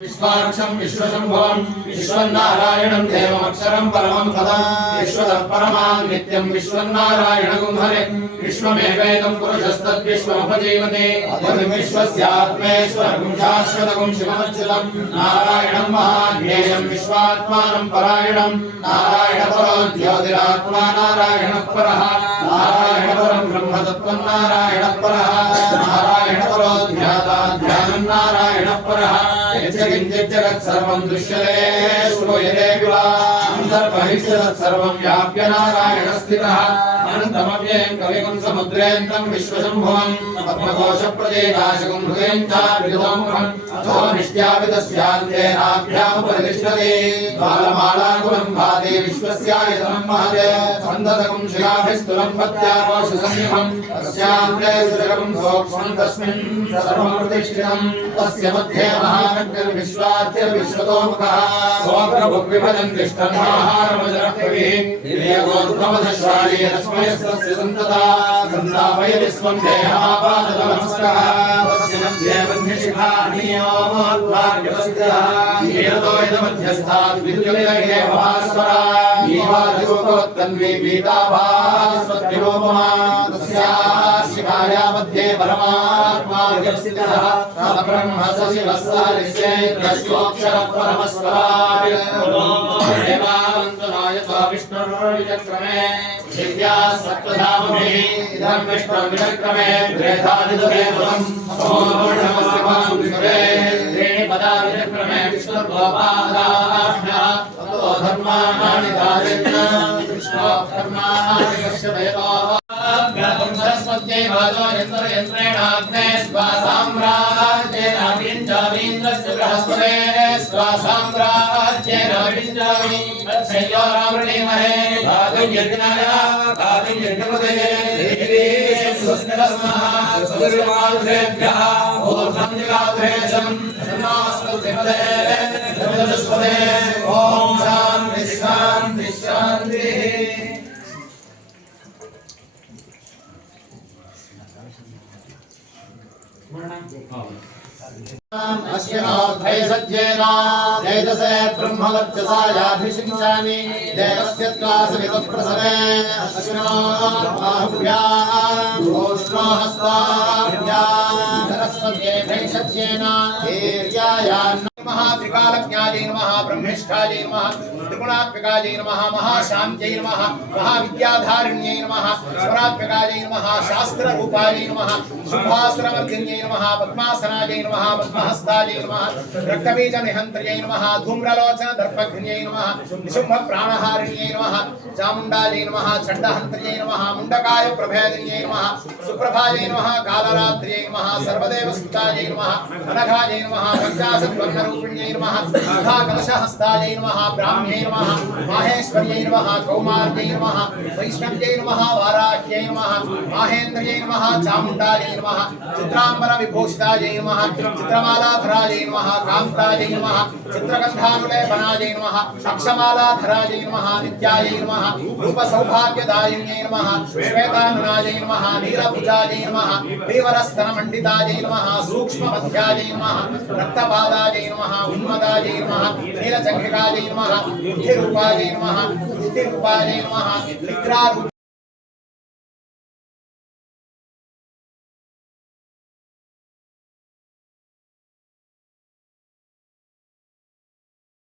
विश्वाक्षं विश्वशंभुवं विश्वनारायणं देवमक्षरं परमं पदं विश्वतः परमां नित्यं विश्वनारायणं हरे विश्वमेवेदं पुरुषस्तद्विश्वमुपजीवते अद्वयं विश्वस्यात्मेश्वरं शाश्वतं शिवमच्युतं नारायणं महाज्ञेयं विश्वात्मानं परायणं नारायणपरो ज्योतिरात्मा नारायणः परः नारायणपरं ब्रह्मतत्त्वं नारायणः परः नारायणपरो ध्याता ध्यानं नारायणः परः जगत् सर्वं दृश्यते श्रूयते विवान्तर्बहिश्च सर्वं व्याप्य नारायण स्थितः अनन्तमव्ययं कविकुं समुद्रेऽन्तं विश्वशंभुवं पद्मकोशप्रदेकाशकं हृदयं चाभिदोमुखम् अथो निष्ट्यापितस्यान्तेनाभ्यामुपरितिष्ठते बालमालाकुलं भाति विश्वस्यायतनं महते सन्दतकं शिलाभिस्तुलं पत्याकोशसंयुगं तस्यान्ते सुजगं सूक्ष्मं तस्मिन् सर्वं प्रतिष्ठितं तस्य मध्ये विश्वाद्यविश्वतोमुखः स्वप्रभुविभजन् तिष्ठन्नाहारमजरकविः निर्यगोद्भवदशाली तस्मयस्तस्य सन्तता सन्तापयति स्वं देहमापादतमस्कः तस्य मध्ये बन्ध्यशिखानीयोमोद्वार्यवस्थितः नीरतो यदमध्यस्थात् विद्युलिलये भास्वरा नीवादिरूपोत्तन्वी पीताभास्वत्योपमा तस्याः शिखाया मध्ये परमात्मा व्यवस्थितः ब्रह्म सशिवः सहरिष्येन्द्रस्योऽक्षरः परमस्वराट् देवावन्दनाय स विष्णुर्विचक्रमे दिव्याः सप्तधामभिः इदं विष्णुर्विचक्रमे त्रेधादिदुरेवं समोर्णमस्यमां विष्णे त्रीणि पदा विचक्रमे विष्णुर्गोपादाभ्यः ततो धर्माणि धारयन् विष्णोधर्माणि कश्यपेतोः सरस्वत्यै वाचो यन्त्रेणाग्ने स्वासाम्राज्येन विञ्चामीन्द्रस्य बृहस्पते स्वासाम्राज्येन विञ्चामि तच्छय्यो रावृणीमहे भागं यज्ञाय भागं यज्ञपते देवी स्वस्तिरस्मः सुर्यमाधुरेभ्यः ऊर्ध्वं जिगाधुरेशं धर्मास्पतिपदे धर्मजस्पते ॐ शान्ति शान्ति शान्तिः अस्यनोद्धयसज्जेना तेजसे ब्रह्मवर्चसा याभिषिञ्चामि देवस्य त्वासवितुप्रसवे अश्विनो बाहुभ्याम् ओष्णो हस्ताभ्याम् सरस्वत्यै भैषज्येन वीर्यायान् महात्रिकालज्ञायै नमः ब्रह्मेष्ठायै नमः त्रिगुणात्मिकायै नमः महाशान्त्यै नमः महाविद्याधारिण्यै नमः स्वरात्मिकायै नमः शास्त्ररूपायै नमः शुभासुरमर्दिन्यै नमः पद्मासनायै नमः पद्महस्तायै नमः रक्तबीजनिहन्त्र्यै नमः धूम्रलोचन दर्पघ्न्यै नमः निशुम्भप्राणहारिण्यै नमः चामुण्डायै नमः चण्डहन्त्र्यै नमः मुण्डकाय प्रभेदिन्यै नमः सुप्रभायै नमः कालरात्र्यै नमः सर्वदेवसुतायै नमः अनघायै नमः पञ्चाशद्वर्णरूपिण्यै नमः सुधाकलशहस्तायै नमः ब्राह्म्यै नमः माहेश्वर्यै नमः कौमार्यै नमः वैष्णव्यै नमः वाराह्यै नमः माहेन्द्र्यै नमः चामुण्डायै नमः चित्राम्बरविभूषितायै नमः चित्रमालाधरायै नमः कान्तायै नमः चित्रगन्धानुलेपनायै नमः अक्षमालाधरायै नमः नित्यायै नमः रूपसौभाग्यदायिन्यै नमः श्वेताननायै नमः नीलभुजायै नमः देवरस्तनमण्डितायै नमः सूक्ष्ममध्यायै नमः रक्तपादायै नमः उन्मदायै नमः नीलचंद्रिकायै नमः बुद्धिरूपायै नमः निद्धिरूपायै नमः निद्रारूप